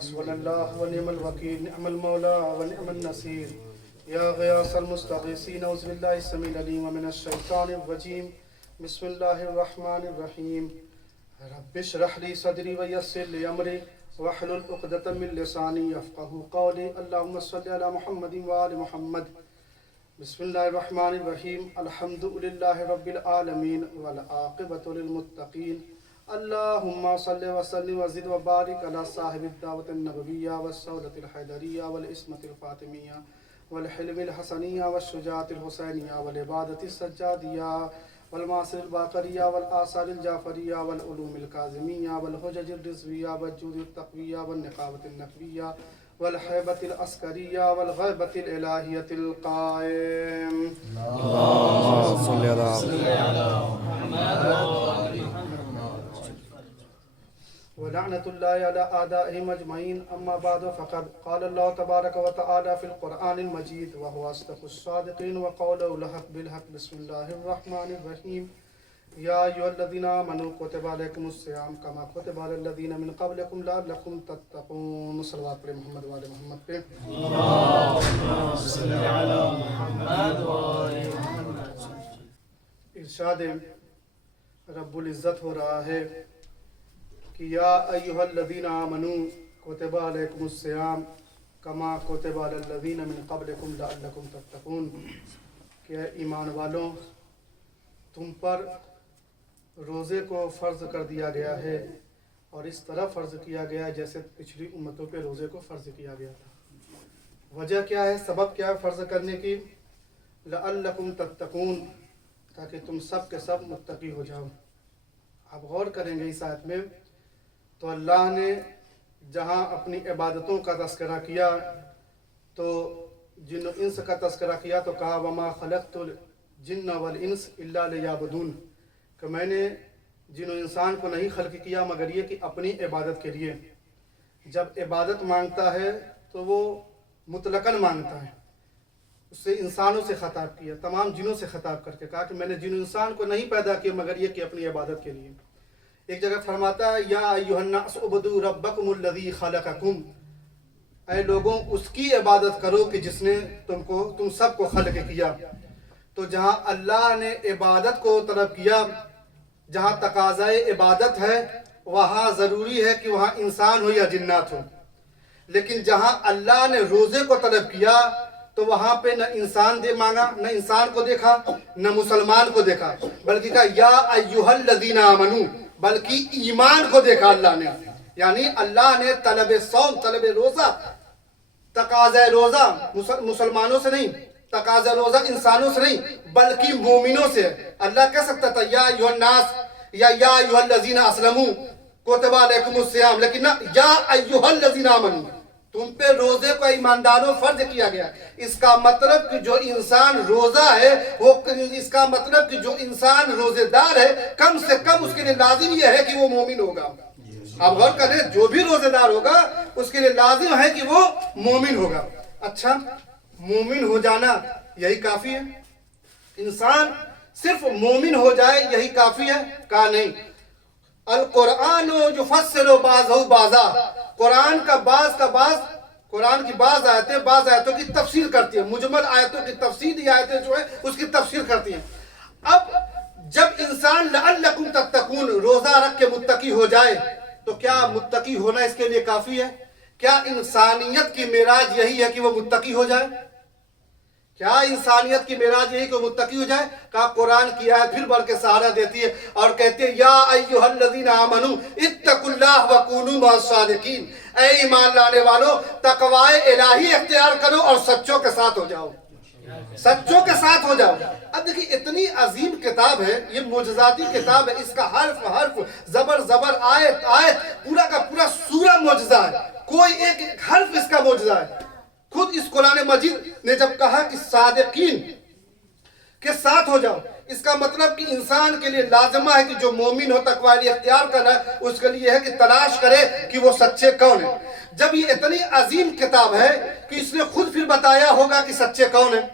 حسبنا الله ونعم الوكيل نعم المولى ونعم النصير يا غياث المستغيثين أعوذ بالله السميع العليم من الشيطان الرجيم بسم الله الرحمن الرحيم رب اشرح لي صدري ويسر لي أمري واحلل عقدة من لساني يفقهوا قولي اللهم صل على محمد وآل محمد بسم الله الرحمن الرحيم الحمد لله رب العالمين والعاقبة للمتقين اللهم صل وسلم وزد وبارك على صاحب الدعوة النبوية والسودة الحيدرية والإسمة الفاطمية والحلم الحسنية والشجاعة الحسينية والعبادة السجادية والمعاصر الباقرية والآثار الجعفرية والعلوم الكاظمية والحجج الرزوية والجود التقوية والنقابة النقوية والحيبة العسكرية والغيبة الإلهية القائم اللهم صل على ولعنة الله على أعدائهم أجمعين أما بعد فقد قال الله تبارك وتعالى في القرآن المجيد وهو أصدق الصادقين وقوله الحق بالحق بسم الله الرحمن الرحيم يا أيها الذين آمنوا كتب عليكم الصيام كما كتب على الذين من قبلكم لعلكم تتقون صلوات پر محمد وآل محمد پہ اللهم صل على محمد وآل محمد. ارشاد رب العزت ہو رہا ہے کہ یا ایہا الذین آمنوا کتب علیکم الصیام کما کتب علی الذین من قبلکم لعلکم تتقون کہ اے ایمان والوں تم پر روزے کو فرض کر دیا گیا ہے اور اس طرح فرض کیا گیا ہے جیسے پچھلی امتوں پہ روزے کو فرض کیا گیا تھا. وجہ کیا ہے، سبب کیا ہے فرض کرنے کی؟ لعلکم تتقون، تاکہ تم سب کے سب متقی ہو جاؤ. آپ غور کریں گے اس آیت میں تو اللہ نے جہاں اپنی عبادتوں کا تذکرہ کیا تو جن و انس کا تذکرہ کیا تو کہا وما خلقت الجن والانس الا لیعبدون، کہ میں نے جن و انسان کو نہیں خلق کیا مگر یہ کہ اپنی عبادت کے لیے. جب عبادت مانگتا ہے تو وہ مطلقاً مانگتا ہے، اس سے انسانوں سے خطاب کیا، تمام جنوں سے خطاب کر کے کہا کہ میں نے جن و انسان کو نہیں پیدا کیا مگر یہ کہ اپنی عبادت کے لیے. ایک جگہ فرماتا ہے یا ایھا الناس اعبدوا ربکم الذی خلقکم، اے لوگوں اس کی عبادت کرو کہ جس نے تم سب کو خلق کیا. تو جہاں اللہ نے عبادت کو طلب کیا، جہاں تقاضائے عبادت ہے وہاں ضروری ہے کہ وہاں انسان ہو یا جنات ہو. لیکن جہاں اللہ نے روزے کو طلب کیا تو وہاں پہ نہ انسان دے مانگا، نہ انسان کو دیکھا، نہ مسلمان کو دیکھا، بلکہ کہا یا ایھا الذین آمنوا، بلکہ ایمان کو دیکھا اللہ نے. یعنی اللہ نے طلب صوم، طلب روزہ، تقاضۂ روزہ مسلمانوں سے نہیں، تقاضۂ روزہ انسانوں سے نہیں بلکہ مومنوں سے. اللہ کہہ سکتا تھا یا ایھا الناس یا ایھا الذین اسلموا کتب علیکم الصیام، لیکن نہ یا ایھا الذین آمنوا، تم پہ روزے کو ایمانداروں فرض کیا گیا. اس کا مطلب کہ جو انسان روزہ ہے وہ، اس کا مطلب کہ جو انسان روزے دار ہے کم سے کم اس کے لیے لازم یہ ہے کہ وہ مومن ہوگا. آپ غور کریں، جو بھی روزے دار ہوگا اس کے لیے لازم ہے کہ وہ مومن ہوگا. اچھا، مومن ہو جانا یہی کافی ہے؟ انسان صرف مومن ہو جائے یہی کافی ہے؟ کہا نہیں. القرآن یفصل بعضہ بعضا، قرآن کا بعض قرآن کی بعض آیتوں کی تفسیر کرتی ہے. مجمل آیتوں کی تفسیر، یہ آیتیں جو ہے اس کی تفسیر کرتی ہیں. اب جب انسان لعلکم تتقون روزہ رکھ کے متقی ہو جائے تو کیا متقی ہونا اس کے لیے کافی ہے؟ کیا انسانیت کی معراج یہی ہے کہ وہ متقی ہو جائے؟ کیا انسانیت کی معراج یہی کہ وہ متقی ہو جائے؟ کہا قرآن کی آیت پھر بڑھ کے سہارا دیتی ہے اور کہتے ہیں یا ایھا الذین آمنوا اتقوا اللہ وکونوا مع الصادقین، اے ایمان لانے والوں تقوی الہی اختیار کرو اور سچوں کے ساتھ ہو جاؤ، سچوں کے ساتھ ہو جاؤ. اب دیکھیں اتنی عظیم کتاب ہے، یہ معجزاتی کتاب ہے، اس کا حرف زبر آیت پورا کا پورا سورہ معجزہ ہے، کوئی ایک حرف اس کا معجزہ ہے. خود اس قرآن مجید نے جب کہا کہ صادقین کے ساتھ ہو جاؤ، اس کا مطلب کہ انسان کے لیے لازمہ ہے کہ جو مومن ہو تقوی اختیار کر رہا ہے اس کے لیے یہ ہے کہ تلاش کرے کہ وہ سچے کون ہیں. جب یہ اتنی عظیم کتاب ہے کہ اس نے خود پھر بتایا ہوگا کہ سچے کون ہیں،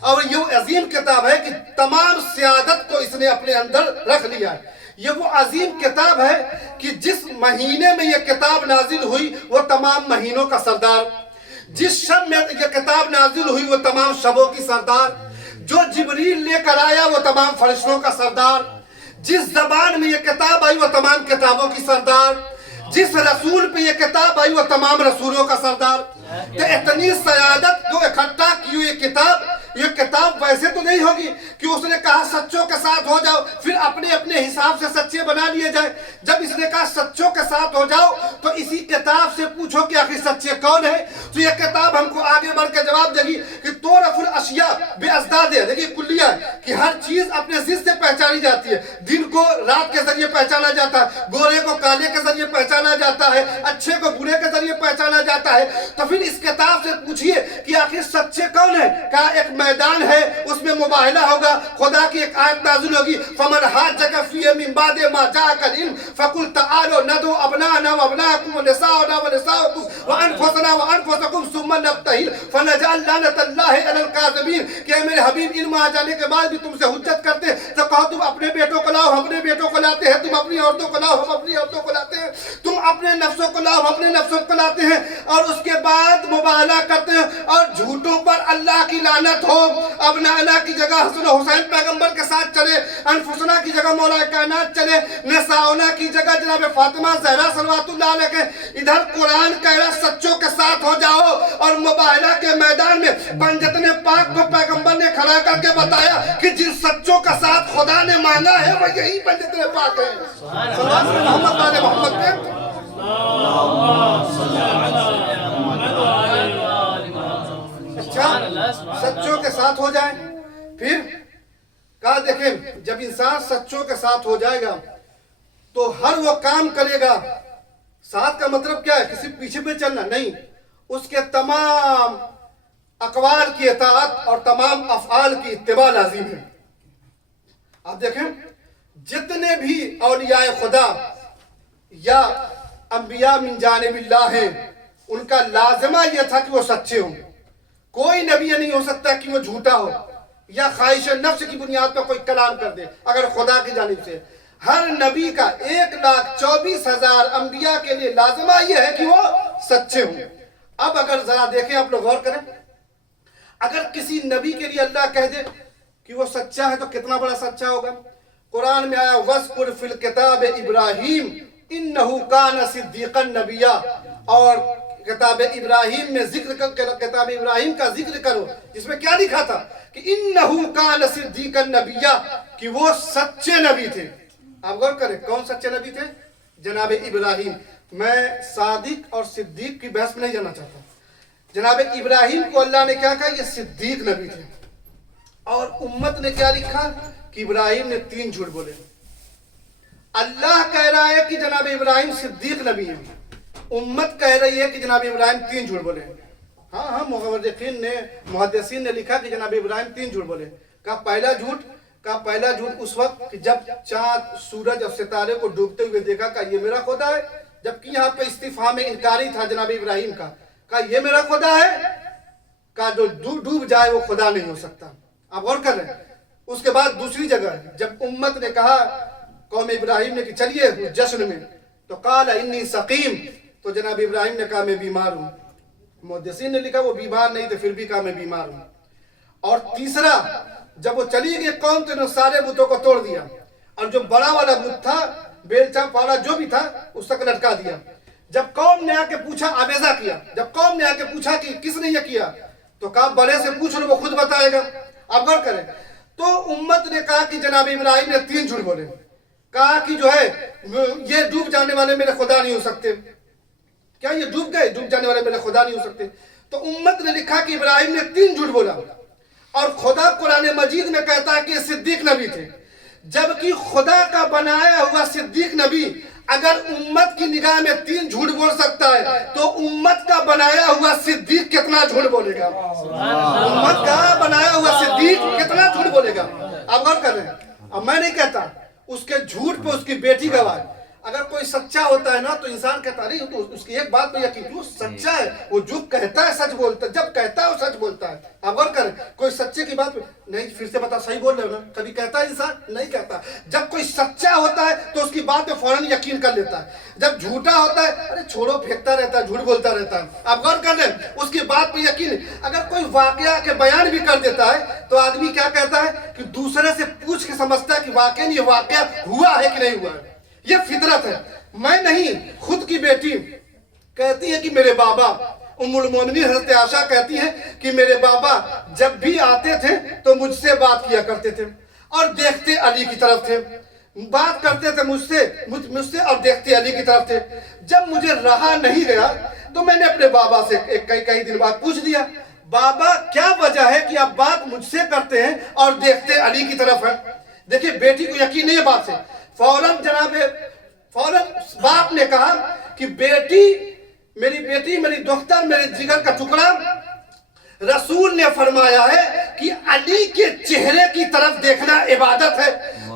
اور یہ عظیم کتاب ہے کہ تمام سیادت کو اس نے اپنے اندر رکھ لیا ہے. یہ وہ عظیم کتاب ہے کہ جس مہینے میں یہ کتاب نازل ہوئی وہ تمام مہینوں کا سردار، جس شب میں یہ کتاب نازل ہوئی وہ تمام شبوں کی سردار، جو جبریل لے کر آیا وہ تمام فرشتوں کا سردار، جس زبان میں یہ کتاب آئی وہ تمام کتابوں کی سردار، جس رسول پہ یہ کتاب آئی وہ تمام رسولوں کا سردار۔ تو اتنی سیادت کو اکٹھا کی ہوئی یہ کتاب ویسے تو نہیں ہوگی کہ اس نے کہا سچوں کے ساتھ ہو جاؤ پھر اپنے اپنے حساب سے سچے بنا لیے جائے۔ جب اس نے کہا سچوں کے ساتھ ہو جاؤ تو اسی کتاب سے پوچھو کہ آخر سچے کون ہیں، تو یہ کتاب ہم کو آگے بڑھ کے جواب دے گی کہ تعرف الاشیاء بازداد ہے۔ دیکھیے کلیہ کہ ہر چیز اپنے ضد سے پہچانی جاتی ہے، دن کو رات کے ذریعے پہچانا جاتا ہے، گورے کو کالے کے ذریعے پہچانا جاتا ہے، اچھے کو برے کے ذریعے پہچانا جاتا ہے۔ تو پھر اس کتاب سے پوچھئے کہ آخر سچے کون ہیں؟ کہا ایک میدان ہے، اس میں مباہلہ ہوگا، خدا کی ایک آیت نازل ہوگی فَمَنْ حَاجَّكَ فِيهِ مِنْ بَعْدِ مَا جَاءَكَ الْعِلْمُ فَقُلْ تَعَالَوْا نَدْعُوا أَبْنَاءَنَا وَأَبْنَاءَكُمْ وَنِسَاءَنَا وَنِسَاءَكُمْ وَأَنفُسَنَا وَأَنفُسَكُمْ ثُمَّ نَبْتَهِلْ فَنَجْعَلْ لَعْنَةَ اللَّهِ عَلَى الْكَاذِبِينَ کہ میرے حبیب علم آ جانے کے بعد بھی تم سے حجت کرتے تو کہو تم اپنے بیٹوں کو لاؤ، ہم اپنے بیٹوں کو لاتے ہیں، تم اپنی عورتوں کو لاؤ، ہم اپنی عورتوں کو لاتے ہیں، تم اپنے نفسوں کو لاؤ، ہم اپنے نفسوں کو لاتے ہیں، اور اس کے بعد مباہلہ کرتے ہیں اور جھوٹوں پر اللہ کی لعنت ہو۔ ابنانا کی جگہ حسن و حسین پیغمبر کے ساتھ چلے، انفسنا کی جگہ مولا کائنات چلے، نساؤنا کی جگہ جناب فاطمہ زہرا صلوات اللہ علیہ کے، ادھر قرآن کہہ رہا سچوں کے ساتھ ہو جاؤ، اور مباہلہ کے میدان میں بنجتن پاک کو پیغمبر نے کھڑا کر کے بتایا کہ جن سچوں کا ساتھ خدا نے مانگا ہے وہ یہی بنجتن پاک ہے۔ صلوات محمد والے محمد پہ سچوں کے ساتھ ہو جائیں۔ پھر کہا دیکھیں جب انسان سچوں کے ساتھ ہو جائے گا تو ہر وہ کام کرے گا، ساتھ کا مطلب کیا ہے؟ کسی پیچھے پہ چلنا نہیں، اس کے تمام اقوال کی اطاعت اور تمام افعال کی اتباع لازم ہے۔ آپ دیکھیں جتنے بھی اولیاء خدا یا انبیاء من جانب اللہ ہیں ان کا لازمہ یہ تھا کہ وہ سچے ہوں۔ کوئی نبی یہ نہیں ہو سکتا کہ وہ جھوٹا ہو یا خواہش نفس کی بنیاد پر کوئی کلام کر دے اگر خدا کی جانب سے۔ ہر نبی کا 1,24,000 انبیاء کے لیے لازمہ یہ ہے کہ وہ سچے ہوں۔ اب اگر ذرا دیکھیں آپ لوگ غور کریں، اگر کسی نبی کے لیے اللہ کہہ دے کہ وہ سچا ہے تو کتنا بڑا سچا ہوگا۔ قرآن میں آیا وَذْكُرْ فِي الْكِتَابِ إِبْرَاهِيمَ إِنَّهُ كَانَ صِدِّيقًا نَبِيًّا، اور کتاب ابراہیم میں کتاب ابراہیم کا ذکر کرو، جس میں کیا لکھا تھا کہ انہو کان صدیقا نبیہ، کہ وہ سچے نبی تھے۔ آپ غور کریں کون سچے نبی تھے؟ جناب ابراہیم۔ میں صادق اور صدیق کی بحث میں نہیں جانا چاہتا۔ جناب ابراہیم کو اللہ نے کیا کہا؟ یہ صدیق نبی تھے، اور امت نے کیا لکھا کہ ابراہیم نے 3 جھوٹ بولے۔ اللہ کہہ رہا ہے کہ جناب ابراہیم صدیق نبی ہیں، امت کہہ رہی ہے کہ جناب ابراہیم 3 جھوٹ بولے۔ ہاں محدثین نے لکھا کہ جناب ابراہیم 3 جھوٹ بولے۔ کہا پہلا جھوٹ اس وقت کہ جب چاند سورج اور ستارے کو ڈوبتے ہوئے دیکھا، کہا یہ میرا خدا ہے، جبکہ یہاں پہ استفہام انکاری تھا جناب ابراہیم کا۔ کہا یہ میرا خدا ہے، کہا جو ڈوب جائے وہ خدا نہیں ہو سکتا۔ آپ غور کر رہے ہیں۔ اس کے بعد دوسری جگہ جب امت نے کہا قوم ابراہیم نے کہ چلیے جشن میں، تو قال انی سقیم، تو جناب ابراہیم نے کہا میں بیمار ہوں۔ محدثین نے لکھا وہ بیمار نہیں تھے پھر بھی کہا میں بیمار ہوں۔ اور تیسرا جب وہ چلی گئی قوم تو انہوں نے سارے بتوں کو توڑ دیا، اور جو بڑا والا بت تھا بیلچا پالا جو بھی تھا اس تک لٹکا دیا۔ جب قوم نے آ کے پوچھا آویزہ کیا، جب قوم نے آ کے پوچھا کہ کس نے یہ کیا، تو کہا بڑے سے پوچھ لو وہ خود بتائے گا۔ آپ غور کریں تو امت نے کہا کہ جناب ابراہیم نے 3 جھوٹ بولے۔ کہا کہ جو ہے یہ ڈوب جانے والے میرے خدا نہیں ہو سکتے۔ کیا یہ ڈوب گئے؟ ڈوب جانے والے میرے خدا نہیں ہو سکتے۔ تو امت نے لکھا کہ ابراہیم نے 3 جھوٹ بولا، اور خدا قرآن مجید میں کہتا ہے کہ یہ صدیق نبی تھے، جبکہ خدا کا بنایا ہوا صدیق نبی اگر امت کی نگاہ میں 3 جھوٹ بول سکتا ہے تو امت کا بنایا ہوا صدیق کتنا جھوٹ بولے گا؟ امت کا بنایا ہوا صدیق کتنا جھوٹ بولے گا؟ آپ غور کر رہے ہیں۔ اب میں نہیں کہتا، اس کے جھوٹ پہ اس کی بیٹی گواہ۔ اگر کوئی سچا ہوتا ہے نا تو انسان کہتا ہے تو اس کی ایک بات پہ یقین، جو سچا ہے وہ جو کہتا ہے سچ بولتا ہے، جب کہتا ہے وہ سچ بولتا ہے. آپ غور کریں، کوئی سچے کی بات پہ نہیں، پھر سے بتا صحیح بول رہے ہو نا، کبھی کہتا ہے انسان نہیں کہتا. جب کوئی سچا ہوتا ہے تو اس کی بات پہ فوراً یقین کر لیتا ہے. جب جھوٹا ہوتا ہے ارے چھوڑو پھینکتا رہتا ہے، جھوٹ بولتا رہتا ہے. آپ غور کر لیں، اس کی بات پہ یقین. اگر کوئی واقعہ کے بیان بھی کر دیتا ہے تو آدمی کیا کہتا ہے کہ دوسرے سے پوچھ کے سمجھتا ہے کہ واقعی یہ واقعہ ہوا ہے کہ نہیں ہوا ہے. یہ فطرت ہے. میں نہیں، خود کی بیٹی کہتی ہے کہ میرے بابا، ام المومنین حضرت عائشہ کہتی ہے کہ میرے بابا جب بھی آتے تھے تو مجھ سے بات کیا کرتے تھے اور دیکھتے علی کی طرف تھے. بات کرتے تھے مجھ سے اور دیکھتے علی کی طرف تھے. جب مجھے رہا نہیں گیا تو میں نے اپنے بابا سے کئی دن بعد پوچھ دیا، بابا کیا وجہ ہے کہ آپ بات مجھ سے کرتے ہیں اور دیکھتے علی کی طرف ہیں؟ دیکھیں بیٹی کو یقین نہیں ہے بات سے. فوراً باپ نے کہا کہ میری بیٹی میری دختر میرے جگر کا ٹکڑا، رسول نے فرمایا ہے کہ علی کے چہرے کی طرف دیکھنا عبادت ہے.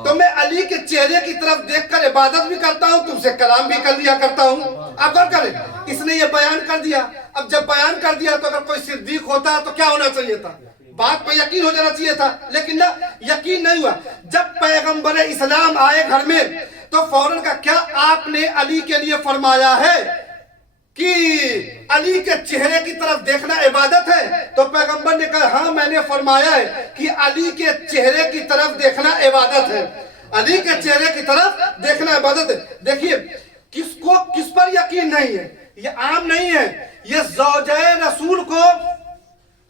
تو میں علی کے چہرے کی طرف دیکھ کر عبادت بھی کرتا ہوں، تم سے کلام بھی کر لیا کرتا ہوں. آپ غور کریں، اس نے یہ بیان کر دیا. اب جب بیان کر دیا تو اگر کوئی صدیق ہوتا تو کیا ہونا چاہیے تھا؟ بات پہ یقین ہو جانا چاہیے تھا، لیکن نہ، یقین نہیں ہوا. جب پیغمبر اسلام آئے گھر میں تو فوراً کا کیا آپ نے علی کے لیے فرمایا ہے کہ علی کے چہرے کی طرف دیکھنا عبادت ہے؟ تو پیغمبر نے کہا ہاں میں نے فرمایا ہے کہ علی کے چہرے کی طرف دیکھنا عبادت ہے. علی کے چہرے کی طرف دیکھنا عبادت ہے. دیکھیے کس پر یقین نہیں ہے، یہ عام نہیں ہے، یہ زوجہ رسول کو،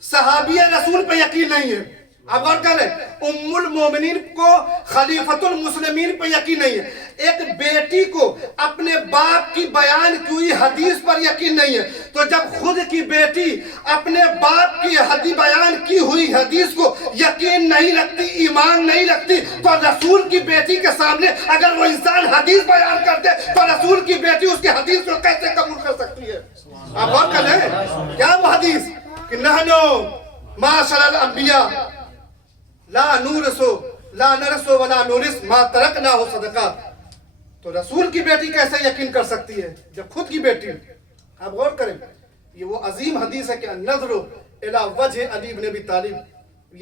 صحابی رسول پہ یقین نہیں ہے. آپ غور کریں، ام المومنین کو، خلیفۃ المسلمین پہ یقین نہیں ہے. ایک بیٹی کو اپنے باپ کی بیان کی ہوئی حدیث پر یقین نہیں ہے. تو جب خود کی بیٹی اپنے باپ کی بیان کی ہوئی حدیث کو یقین نہیں رکھتی، ایمان نہیں رکھتی، تو رسول کی بیٹی کے سامنے اگر وہ انسان حدیث بیان کرتے تو رسول کی بیٹی اس کی حدیث کو کیسے قبول کر سکتی ہے؟ آپ غور کریں، کیا وہ حدیث کہ نحنو معاشر الانبیاء لا نرثو ولا نورث ما ترکنا ہو صدقہ. تو رسول کی بیٹی کیسے یقین کر سکتی ہے جب خود کی بیٹی؟ آپ غور کریں، یہ وہ عظیم حدیث ہے کہ النظر الی وجہ علی بن ابی طالب.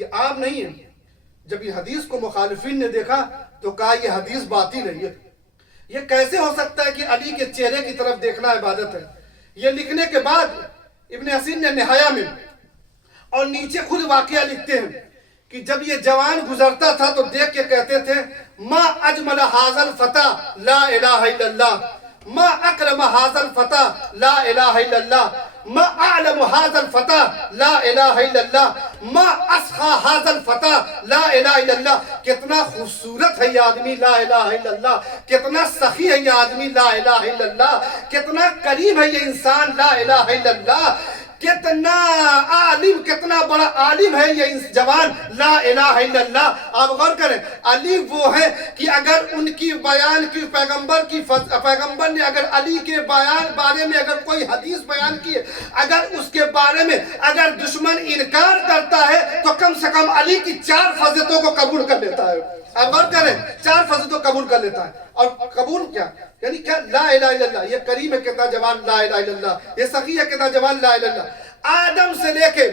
یہ عام نہیں ہے. جب یہ حدیث کو مخالفین نے دیکھا تو کہا یہ حدیث باطل ہے. یہ کیسے ہو سکتا ہے کہ علی کے چہرے کی طرف دیکھنا عبادت ہے؟ یہ لکھنے کے بعد ابن حسین نے نہایا میں اور نیچے خود واقعہ لکھتے ہیں کہ جب یہ جوان گزرتا تھا تو دیکھ کے کہتے تھے ما اجمل حاذا الفتى لا الہ الا اللہ، ما اکرم حاذا الفتى لا الہ الا اللہ، ما اعلم حاذا الفتى لا الہ الا اللہ، ما اسخى حاذا الفتى لا الہ الا اللہ. کتنا خوبصورت ہے یہ آدمی لا الہ الا اللہ، کتنا سخی ہے یہ آدمی لا الہ الا اللہ، کتنا قریب ہے یہ انسان لا الہ الا اللہ، کتنا عالم، کتنا بڑا عالم ہے یہ جوان لا الہ الا اللہ. آپ غور کریں، علی وہ ہے کہ اگر ان کی بیان کی پیغمبر نے اگر علی کے بارے میں اگر کوئی حدیث بیان کی ہے، اگر اس کے بارے میں اگر دشمن انکار کرتا ہے تو کم سے کم علی کی 4 فضیلتوں کو قبول کر لیتا ہے. آپ غور کریں، 4 فضیلتوں قبول کر لیتا ہے. اور قبول کیا یعنی کیا؟ لا الہ الا اللہ. یہ کریم ہے کتنا جوان لا الہ الا اللہ، یہ سخی ہے کتنا جوان لا الہ الا اللہ. آدم سے لے کے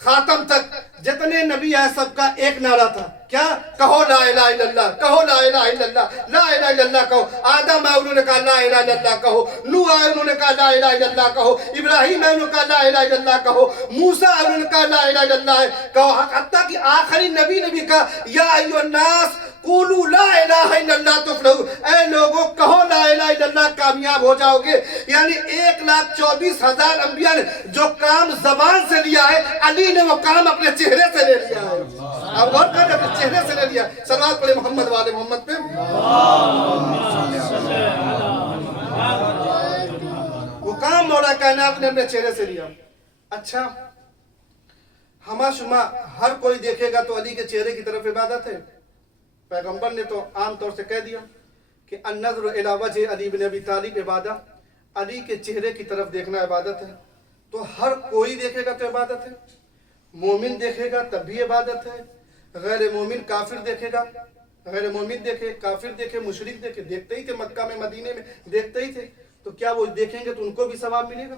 خاتم تک جتنے نبی ہیں سب کا ایک نعرہ تھا، کیا؟ کہو لا الہ الا اللہ، کہو لا الہ الا اللہ، لا الہ الا اللہ کہو. آدم ہے انہوں نے کہا لا الہ الا اللہ کہو، نوح ہے انہوں نے کہا لا الہ الا اللہ کہو، ابراہیم ہے انہوں نے کہا لا الہ الا اللہ کہو، موسیٰ ہے انہوں نے کہا لا الہ الا اللہ کہو. حتیٰ کہ آخری نبی نے بھی کہا یا ایھا الناس قولوا لا الہ الا اللہ تفلحوا، اے لوگوں کہو لا الہ الا اللہ کامیاب ہو جاؤ گے. یعنی 1,24,000 انبیاء نے جو کام زبان سے لیا ہے، علی نے وہ کام اپنے چہرے سے لے لیا ہے. اب غور کریں، اپنے چہرے سے لے لیا. صلوات پڑھیں محمد والے محمد پہ. وہ کام مولا کائنات نے اپنے چہرے سے لیا. اچھا ہما شما ہر کوئی دیکھے گا تو علی کے چہرے کی طرف عبادت ہے. پیغمبر نے تو عام طور سے کہہ دیا کہ النظر الی وجہ علی بن ابی طالب عبادت، علی کے چہرے کی طرف دیکھنا عبادت ہے. تو ہر کوئی دیکھے گا تو عبادت ہے. مومن دیکھے گا تب بھی عبادت ہے، غیر مومن کافر دیکھے گا غیر مومن دیکھے، کافر دیکھے، مشرک دیکھے، دیکھتے ہی تھے مکہ میں مدینے میں دیکھتے ہی تھے، تو کیا وہ دیکھیں گے تو ان کو بھی ثواب ملے گا؟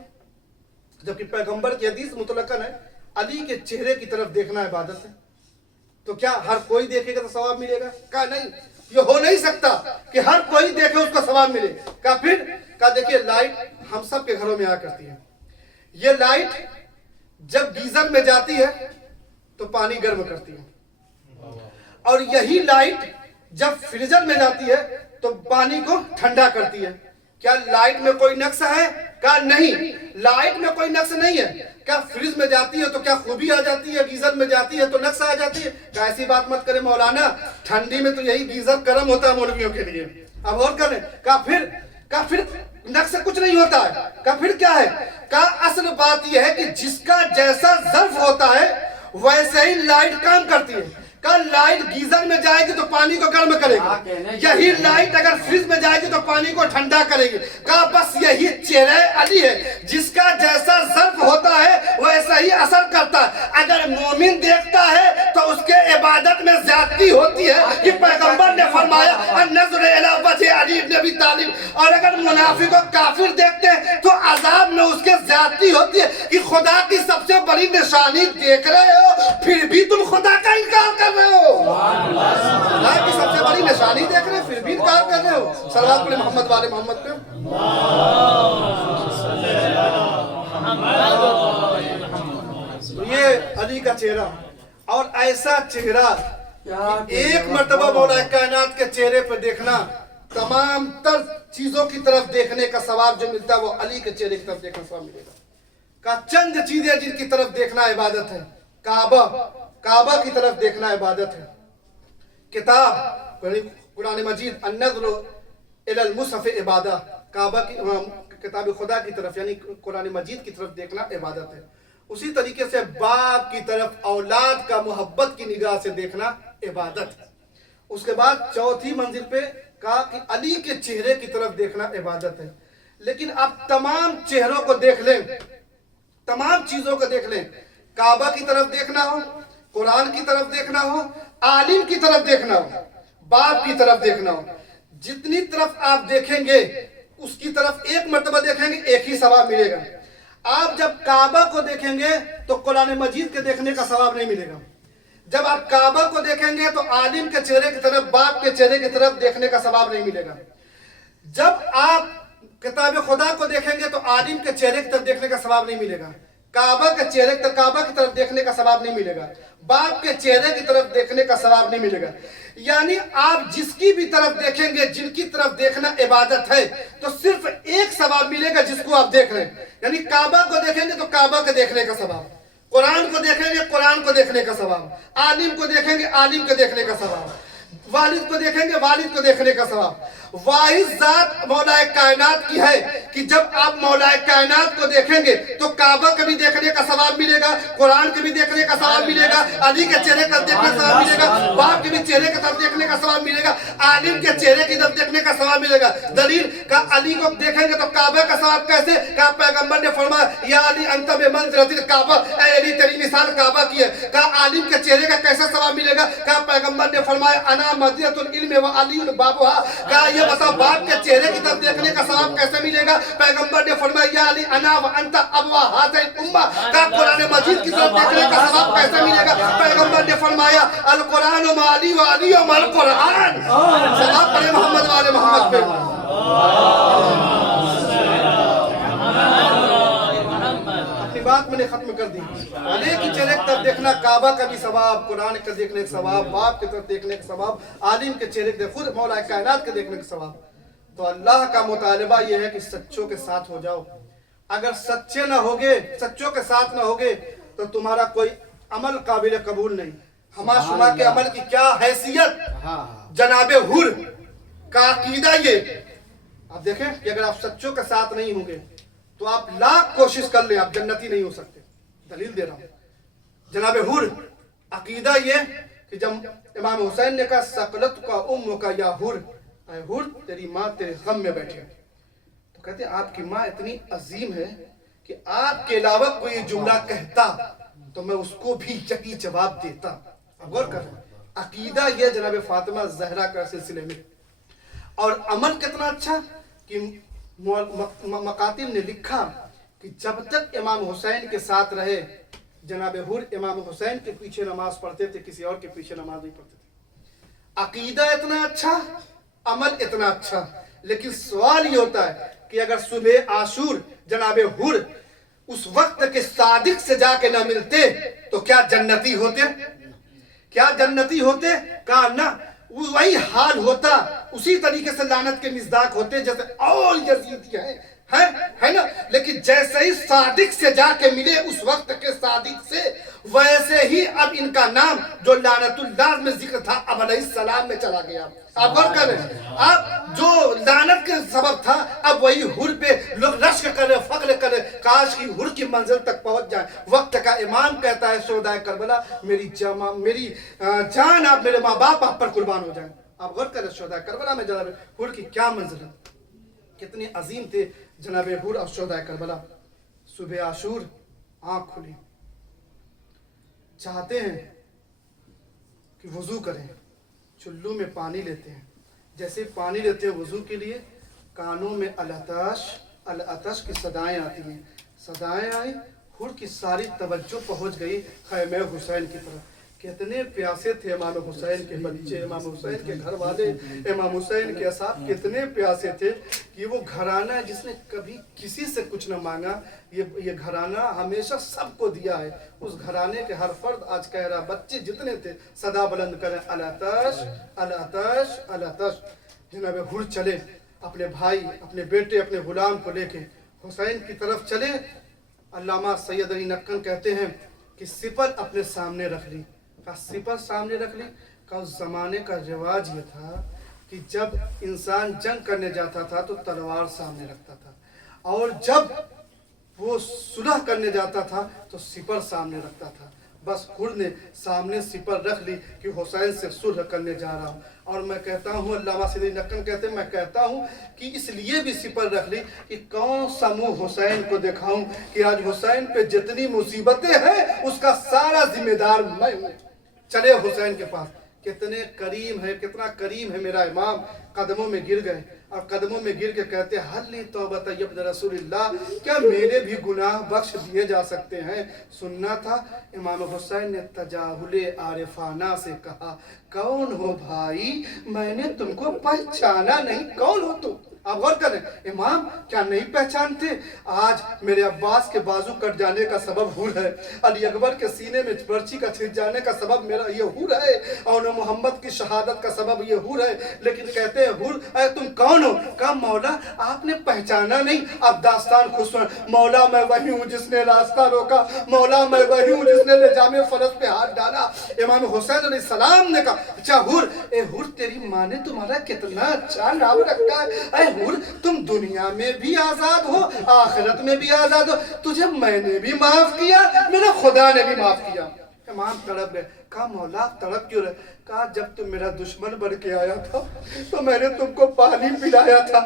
جبکہ پیغمبر کی حدیث مطلقاً ہے علی کے چہرے کی طرف دیکھنا عبادت ہے، تو کیا ہر کوئی دیکھے گا تو ثواب ملے گا؟ کہا نہیں، یہ ہو نہیں سکتا کہ ہر کوئی دیکھے اس کو ثواب ملے۔ کہا پھر؟ کہا دیکھیے لائٹ ہم سب کے گھروں میں آیا کرتی ہے، یہ لائٹ جب گیزر میں جاتی ہے تو پانی گرم کرتی ہے، اور یہی لائٹ جب فریزر میں جاتی ہے تو پانی کو ٹھنڈا کرتی ہے۔ کیا لائٹ میں کوئی نقص ہے؟ کہا نہیں، لائٹ میں کوئی نقص نہیں ہے۔ کیا فریز میں جاتی ہے تو کیا خوبی آ جاتی ہے، گیزر میں جاتی ہے تو نقص آ جاتی ہے؟ کیا ایسی بات مت کرے مولانا، ٹھنڈی میں تو یہی گیزر گرم ہوتا ہے مولویوں کے لیے، اب اور کریں۔ کہا پھر نقص کچھ نہیں ہوتا ہے۔ کہا پھر کیا ہے؟ کہا اصل بات یہ ہے کہ جس کا جیسا ظرف ہوتا ہے ویسے ہی لائٹ کام کرتی ہے۔ کہا لائٹ گیزر میں جائے گی تو پانی کو گرم کرے گی، یہی لائٹ اگر فریز میں جائے گی تو پانی کو ٹھنڈا کرے گی۔ کہا بس یہی چہرہ علی ہے، جس کا جیسا ظرف ہوتا ہے ویسا ہی اثر کرتا ہے۔ اگر مومن دیکھتا ہے تو اس کے عبادت میں زیادتی ہوتی ہے کہ پیغمبر نے فرمایا النظر الی وجہ علی بن ابی طالب، اور اگر منافق و کافر دیکھتے ہیں تو عذاب میں اس کے زیادتی ہوتی ہے کہ خدا کی سب سے بڑی نشانی دیکھ رہے ہو پھر بھی تم خدا کا انکار کر رہے ہو، خدا کی سب سے بڑی نشانی دیکھ رہے ہو پھر بھی انکار کر رہے ہو۔ صلوات پڑھیں محمد والے محمد پہ۔ تو یہ علی کا چہرہ، اور ایسا چہرہ ایک مرتبہ مولا کائنات کے چہرے پر دیکھنا، تمام تر چیزوں کی طرف دیکھنے کا ثواب جو ملتا ہے وہ علی کے چہرے کی طرف دیکھنا ثواب ملے گا۔ کہ چند چیزیں جن کی طرف دیکھنا عبادت ہے، کعبہ کی طرف دیکھنا عبادت ہے، کتاب قرآن مجید النظر الی المصحف عبادہ، کعبہ کی کتاب خدا کی طرف یعنی قرآن مجید کی طرف دیکھنا عبادت ہے۔ اسی طریقے سے باپ کی طرف اولاد کا محبت کی نگاہ سے دیکھنا عبادت ہے۔ اس کے بعد چوتھی منزل پہ کہا کہ علی کے چہرے کی طرف دیکھنا عبادت ہے۔ لیکن آپ تمام چہروں کو دیکھ لیں، تمام چیزوں کو دیکھ لیں، کعبہ کی طرف دیکھنا ہو، قرآن کی طرف دیکھنا ہو، عالم کی طرف دیکھنا ہو، باپ کی طرف دیکھنا ہو، جتنی طرف آپ دیکھیں گے اس کی طرف ایک مرتبہ دیکھیں گے ایک ہی ثواب ملے گا۔ آپ جب کعبہ کو دیکھیں گے تو قرآن مجید کے دیکھنے کا ثواب نہیں ملے گا۔ جب آپ کعبہ کو دیکھیں گے تو عالم کے چہرے کی طرف، باپ کے چہرے کی طرف دیکھنے کا ثواب نہیں ملے گا۔ جب آپ کتاب خدا کو دیکھیں گے تو عالم کے چہرے کی طرف دیکھنے کا ثواب نہیں ملے گا، کعبہ کی طرف دیکھنے کا ثواب نہیں ملے گا، باپ کے چہرے کی طرف دیکھنے کا ثواب نہیں ملے گا۔ یعنی آپ جس کی بھی طرف دیکھیں گے، جن کی طرف دیکھنا عبادت ہے، تو صرف ایک ثواب ملے گا جس کو آپ دیکھ رہے ہیں۔ یعنی کعبہ کو دیکھیں گے تو کعبہ کے دیکھنے کا ثواب، قرآن کو دیکھیں گے قرآن کو دیکھنے کا ثواب، عالم کو دیکھیں گے عالم کو دیکھنے کا ثواب، والد کو دیکھیں گے والد کو دیکھنے کا ثواب۔ واحد ذات مولا کائنات کی ہے کہ جب آپ مولا کائنات کو دیکھیں گے تو کعبہ کا بھی دیکھنے کا ثواب ملے گا، قرآن کے بھی دیکھنے کا ثواب ملے گا، علی کے چہرے کا دیکھنے کا ثواب ملے گا، باپ کے بھی چہرے کی طرف دیکھنے کا ثواب ملے گا، عالم کے چہرے کی طرف دیکھنے کا ثواب ملے گا۔ دلیل کا علی کو دیکھیں گے تو کعبہ کا ثواب کیسے؟ کہ پیغمبر نے فرمایا یا علی انت بمنزلۃ الکعبہ، اے علی تیری مثال کعبہ کی ہے۔ کہ عالم کے چہرے کا کیسا ثواب ملے گا؟ کہ پیغمبر نے فرمایا انا مدینۃ العلم وعلی بابھا۔ کہ یہ بتا باپ کے چہرے کی طرف دیکھنے کا ثواب کیسے ملے گا؟ پیغمبر نے فرمایا یا علی انا وانت ابوا هذه الامه۔ کہ قرآن مجید کی طرف دیکھنے کا ثواب کیسے ملے گا؟ پیغمبر نے فرمایا القرآن مع علی وعلی مع القرآن۔ صلوات پڑھیں محمد والے محمد پہ۔ اپنی بات میں نے ختم کر دی۔ علی کی چہرے کی طرف دیکھنا کعبہ کا بھی ثواب، قرآن کا دیکھنے کا ثواب، باپ کی طرف دیکھنے کا ثواب، عالم کے چہرے کے خود مولا کائنات کے دیکھنے کا ثواب۔ تو اللہ کا مطالبہ یہ ہے کہ سچوں کے ساتھ ہو جاؤ۔ اگر سچے نہ ہوگے، سچوں کے ساتھ نہ ہوگے تو تمہارا کوئی عمل قابل قبول نہیں۔ ہما شما کے عمل کی کیا حیثیت؟ جناب حر کا عقیدہ یہ۔ آپ دیکھیں کہ اگر آپ سچوں کے ساتھ نہیں ہوں گے تو آپ لاکھ کوشش کر لیں آپ جنتی نہیں ہو سکتے۔ دلیل دے رہا ہوں، جناب حر عقیدہ یہ کہ جب امام حسین نے کہا سقلت کا ام کا یا حر، اے حر تیری ماں تیرے غم میں بیٹھے، تو کہتے ہیں آپ کی ماں اتنی عظیم ہے کہ آپ کے علاوہ کوئی جملہ کہتا تو میں اس کو بھی یہی جواب دیتا۔ غور کر عقیدہ یہ جناب فاطمہ زہرا کا سلسلے میں، اور عمل کتنا اچھا کہ مقاتل نے لکھا کہ جب تک امام حسین کے ساتھ رہے جناب حور امام حسین کے پیچھے نماز پڑھتے تھے، کسی اور کے پیچھے نماز نہیں پڑھتے تھے۔ عقیدہ اتنا اچھا، عمل اتنا اچھا، لیکن سوال یہ ہوتا ہے کہ اگر صبح عاشور جناب حور اس وقت کے صادق سے جا کے نہ ملتے تو کیا جنتی ہوتے؟ کیا جنتی ہوتے؟ کہا نہ، وہی حال ہوتا، اسی طریقے سے لعنت کے مصداق ہوتے جیسے اور یزیدی ہے نا، لیکن جیسے ہی صادق سے جا کے ملے اس وقت کے صادق سے، ویسے ہی اب ان کا نام جو لعنت اللہ میں ذکر تھا اب علیہ السلام میں چلا گیا۔ آپ غور کریں، اب جو لعنت کا سبب تھا اب وہی حور پہ لوگ رشک کرے، فخر کرے، کاش کی حور کی منزل تک پہنچ جائے۔ وقت کا امام کہتا ہے شہدائے کربلا میری جان آپ، میرے ماں باپ آپ پر قربان ہو جائیں۔ آپ غور کریں شہدائے کربلا میں جناب حور کی کیا منزل ہے، کتنے عظیم تھے جناب حور اور شہدائے کربلا۔ صبح عاشور آنکھ کھلی، چاہتے ہیں کہ وضو کریں، چلو میں پانی لیتے ہیں، جیسے پانی لیتے ہیں وضو کے لیے، کانوں میں العطش العطش کی صدائیں آتی ہیں، صدائیں آئی، حور کی ساری توجہ پہنچ گئی خیمہ حسین کی طرف۔ کتنے پیاسے تھے امام حسین کے بچے، امام حسین کے گھر والے، امام حسین کے اصحاب کتنے پیاسے تھے کہ وہ گھرانہ جس نے کبھی کسی سے کچھ نہ مانگا، یہ گھرانہ ہمیشہ سب کو دیا ہے۔ اس گھرانے کے ہر فرد آج کہہ رہا، بچے جتنے تھے صدا بلند کریں العطش العطش العطش۔ جناب حور چلے، اپنے بھائی، اپنے بیٹے، اپنے غلام کو لے کے حسین کی طرف چلے۔ علامہ سید علی نقن کہتے ہیں کہ سپر اپنے سامنے رکھ لی۔ کا سپر سامنے رکھ لی، کا اس زمانے کا رواج یہ تھا کہ جب انسان جنگ کرنے جاتا تھا تو تلوار سامنے رکھتا تھا، اور جب وہ صلح کرنے جاتا تھا تو سپر سامنے رکھتا تھا۔ بس حور نے سامنے سپر رکھ لی کہ حسین سے صلح کرنے جا رہا ہوں۔ اور میں کہتا ہوں، علامہ سید نقن کہتے ہیں، میں کہتا ہوں کہ اس لیے بھی سپر رکھ لی کہ کون سا منہ حسین کو دکھاؤں کہ آج حسین پہ جتنی مصیبتیں ہیں اس کا سارا ذمہ دار میں ہوں۔ چلے حسین کے پاس، کتنے کریم ہے، کتنا کریم ہے میرا امام۔ قدموں میں گر گئے اور قدموں میں گر کے کہتے حل لی توبۃ ابن رسول اللہ، کیا میرے بھی گناہ بخش دیے جا سکتے ہیں؟ سننا تھا۔ امام حسین نے تجاہل عارفانہ سے کہا، کون ہو بھائی؟ میں نے تم کو پہچانا نہیں، کون ہو تم؟ آپ غور کریں، امام کیا نہیں پہچانتے؟ آج میرے عباس کے بازو کٹ جانے کا سبب حور ہے، علی اکبر کے سینے میں برچی کا چھٹ جانے کا سبب میرا یہ حور ہے، اور محمد کی شہادت کا سبب یہ حور ہے، لیکن کہتے ہیں حور اے تم کون ہو؟ کہا مولا آپ نے پہچانا نہیں۔ اب داستان خوش سن، مولا میں وہی ہوں جس نے راستہ روکا، مولا میں وہی ہوں جس نے لجام فرس پہ ہاتھ ڈالا۔ امام حسین علیہ السلام نے کہا، اچھا حور، اے حور تیری ماں نے تمہارا کتنا اچھا نام رکھا ہے، اے حور تم دنیا میں بھی آزاد ہو، آخرت میں بھی آزاد ہو، تجھے میں نے بھی معاف کیا، میرے خدا نے بھی معاف کیا۔ امام تڑپ گئے، کہا مولا تڑپ کیوں رہے؟ کہا جب تم میرا دشمن بن کے آیا تھا تو میں نے تم کو پانی پلایا تھا،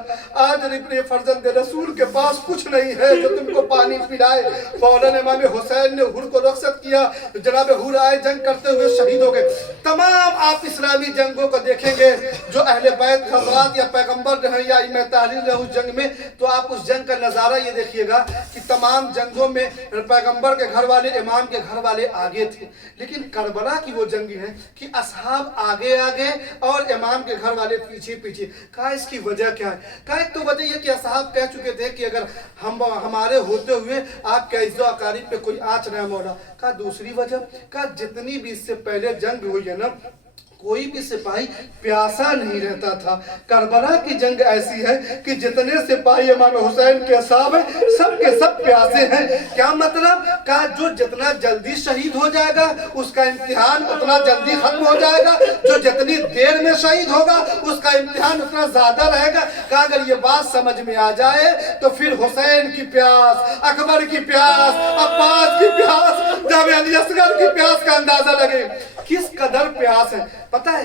آج اپنے فرزند رسول کے پاس کچھ نہیں ہے جو تم کو پانی پلائے۔ فوراً امام حسین نے حور کو رخصت کیا، جناب حور آئے، جنگ کرتے ہوئے شہید ہو گئے۔ تمام آپ اسلامی جنگوں کو دیکھیں گے جو اہل بیت حضرات یا پیغمبر رہے یا امام تحریر رہے اس جنگ میں، تو آپ اس جنگ کا نظارہ یہ دیکھیے گا کہ تمام جنگوں میں پیغمبر کے گھر والے، امام کے گھر والے آگے تھے، لیکن کربلا کی وہ جنگ ہے کہ اصحاب آگے آگے اور امام کے گھر والے پیچھے پیچھے۔ کہا اس کی وجہ کیا ہے؟ کہا ایک تو وجہ یہ کہ اصحاب کہہ چکے تھے کہ اگر ہمارے ہوتے ہوئے آپ کے عزت و اقارب پہ کوئی آنچ نہ مولا۔ کہا دوسری وجہ، کہا جتنی بھی اس سے پہلے جنگ ہوئی ہے نا، کوئی بھی سپاہی پیاسا نہیں رہتا تھا۔ کربلا کی جنگ ایسی ہے کہ جتنے سپاہی امام حسین کے اصحاب ہیں سب کے سب پیاسے ہیں۔ کیا مطلب؟ کہا جو جتنا جلدی شہید ہو جائے گا اس کا امتحان اتنا جلدی ختم ہو جائے گا، جو جتنی دیر میں شہید ہوگا اس کا امتحان اتنا زیادہ رہے گا۔ کہا اگر یہ بات سمجھ میں آ جائے تو پھر حسین کی پیاس، اکبر کی پیاس، عباس کی پیاس، جب علی اصغر کی پیاس کا اندازہ لگے کس قدر پیاس ہے۔ پتہ ہے